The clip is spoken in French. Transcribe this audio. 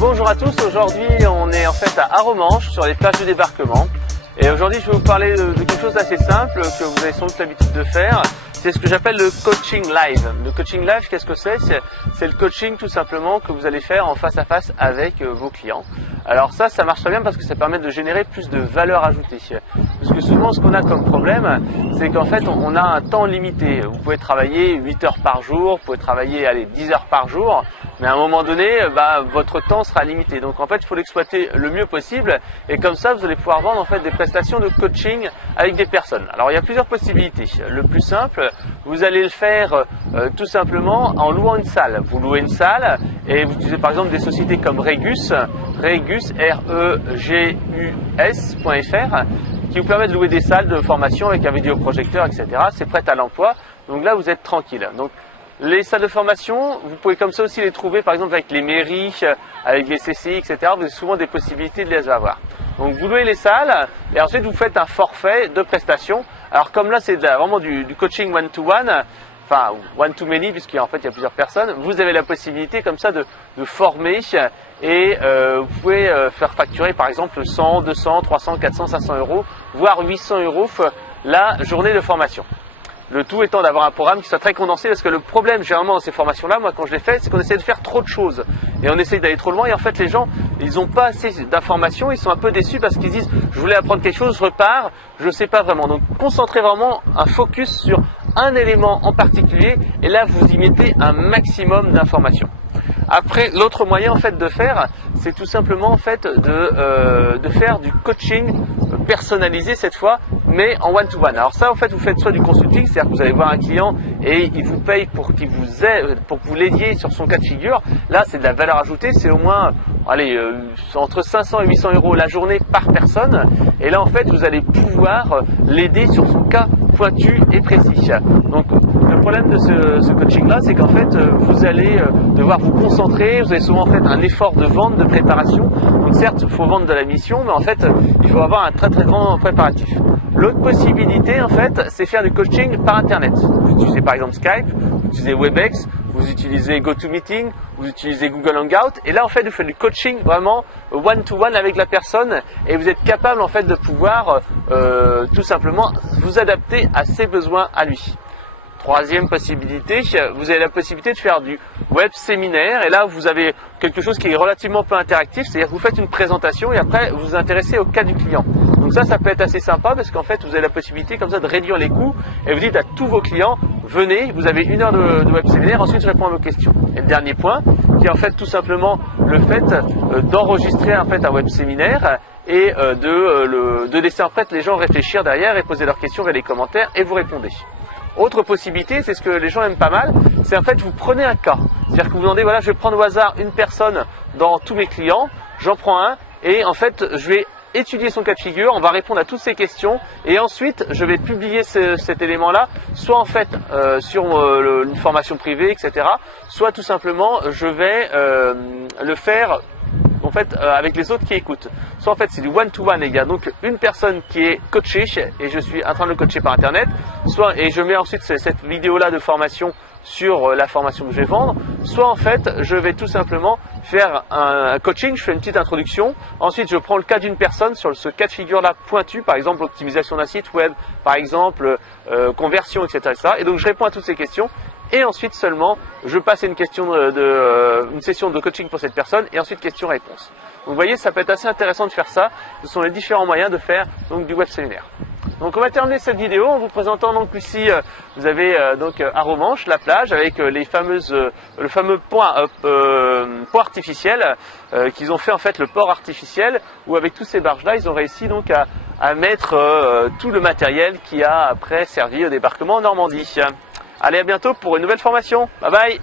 Bonjour à tous, aujourd'hui on est en fait à Arromanches sur les plages de débarquement et aujourd'hui je vais vous parler de quelque chose d'assez simple que vous avez sans doute l'habitude de faire. C'est ce que j'appelle le coaching live. Le coaching live, qu'est-ce que c'est? C'est le coaching tout simplement que vous allez faire en face à face avec vos clients. Alors ça marche très bien parce que ça permet de générer plus de valeur ajoutée. Parce que souvent ce qu'on a comme problème, c'est qu'en fait on a un temps limité. Vous pouvez travailler 8 heures par jour, vous pouvez travailler 10 heures par jour, mais à un moment donné, votre temps sera limité. Donc en fait il faut l'exploiter le mieux possible et comme ça vous allez pouvoir vendre en fait des prestations de coaching avec des personnes. Alors il y a plusieurs possibilités. Le plus simple, vous allez le faire tout simplement en louant une salle. Vous louez une salle et vous utilisez par exemple des sociétés comme Regus, regus.fr, qui vous permet de louer des salles de formation avec un vidéoprojecteur, etc. C'est prêt à l'emploi. Donc là, vous êtes tranquille. Donc les salles de formation, vous pouvez comme ça aussi les trouver par exemple avec les mairies, avec les CCI, etc. Vous avez souvent des possibilités de les avoir. Donc vous louez les salles et ensuite vous faites un forfait de prestations. Alors comme là c'est vraiment du coaching one-to-one, enfin one-to-many puisqu'en fait il y a plusieurs personnes, vous avez la possibilité comme ça de former et vous pouvez faire facturer par exemple 100, 200, 300, 400, 500 euros, voire 800 euros la journée de formation. Le tout étant d'avoir un programme qui soit très condensé parce que le problème généralement dans ces formations-là, moi quand je les fais, c'est qu'on essaie de faire trop de choses et on essaie d'aller trop loin et en fait les gens, ils n'ont pas assez d'informations, ils sont un peu déçus parce qu'ils disent je voulais apprendre quelque chose, je repars, je ne sais pas vraiment. Donc concentrez vraiment un focus sur un élément en particulier et là vous y mettez un maximum d'informations. Après, l'autre moyen en fait de faire, c'est tout simplement en fait de faire du coaching personnalisé cette fois, mais en one-to-one. Alors ça, en fait, vous faites soit du consulting, c'est-à-dire que vous allez voir un client et il vous paye pour qu'il vous aide, pour que vous l'aidiez sur son cas de figure. Là, c'est de la valeur ajoutée, c'est au moins, entre 500 et 800 euros la journée par personne. Et là, en fait, vous allez pouvoir l'aider sur son cas pointu et précis. Donc, le problème de ce coaching-là, c'est qu'en fait, vous allez devoir vous concentrer, vous avez souvent en fait un effort de vente, de préparation. Donc certes, il faut vendre de la mission, mais en fait, il faut avoir un très très grand préparatif. L'autre possibilité, en fait, c'est faire du coaching par Internet. Vous utilisez par exemple Skype, vous utilisez Webex, vous utilisez GoToMeeting, vous utilisez Google Hangout, et là, en fait, vous faites du coaching vraiment one-to-one avec la personne, et vous êtes capable, en fait, de pouvoir tout simplement vous adapter à ses besoins à lui. Troisième possibilité, vous avez la possibilité de faire du web séminaire et là vous avez quelque chose qui est relativement peu interactif, c'est-à-dire que vous faites une présentation et après vous vous intéressez au cas du client. Donc ça peut être assez sympa parce qu'en fait vous avez la possibilité comme ça de réduire les coûts et vous dites à tous vos clients, venez, vous avez 1 heure de web séminaire, ensuite je réponds à vos questions. Et le dernier point, qui est en fait tout simplement le fait d'enregistrer en fait un web séminaire et de laisser en fait les gens réfléchir derrière et poser leurs questions vers les commentaires et vous répondez. Autre possibilité, c'est ce que les gens aiment pas mal, c'est en fait vous prenez un cas. C'est-à-dire que vous demandez, voilà, je vais prendre au hasard une personne dans tous mes clients, j'en prends un et en fait je vais étudier son cas de figure, on va répondre à toutes ces questions et ensuite je vais publier cet élément-là, soit en fait sur une formation privée, etc. Soit tout simplement je vais le faire en fait avec les autres qui écoutent. Soit en fait c'est du one-to-one et il y a donc une personne qui est coachée et je suis en train de le coacher par internet, soit et je mets ensuite cette vidéo là de formation sur la formation que je vais vendre, soit en fait je vais tout simplement faire un coaching, je fais une petite introduction, ensuite je prends le cas d'une personne sur ce cas de figure là pointu, par exemple optimisation d'un site web, par exemple conversion, etc., etc. Et donc je réponds à toutes ces questions. Et ensuite seulement, je passe une session de coaching pour cette personne et ensuite question-réponse. Donc vous voyez, ça peut être assez intéressant de faire ça. Ce sont les différents moyens de faire donc du web séminaire. Donc on va terminer cette vidéo en vous présentant donc ici, vous avez donc Arromanches, la plage avec le fameux pont artificiel qu'ils ont fait en fait le port artificiel où avec tous ces barges là, ils ont réussi donc à mettre tout le matériel qui a après servi au débarquement en Normandie. Allez, à bientôt pour une nouvelle formation. Bye bye!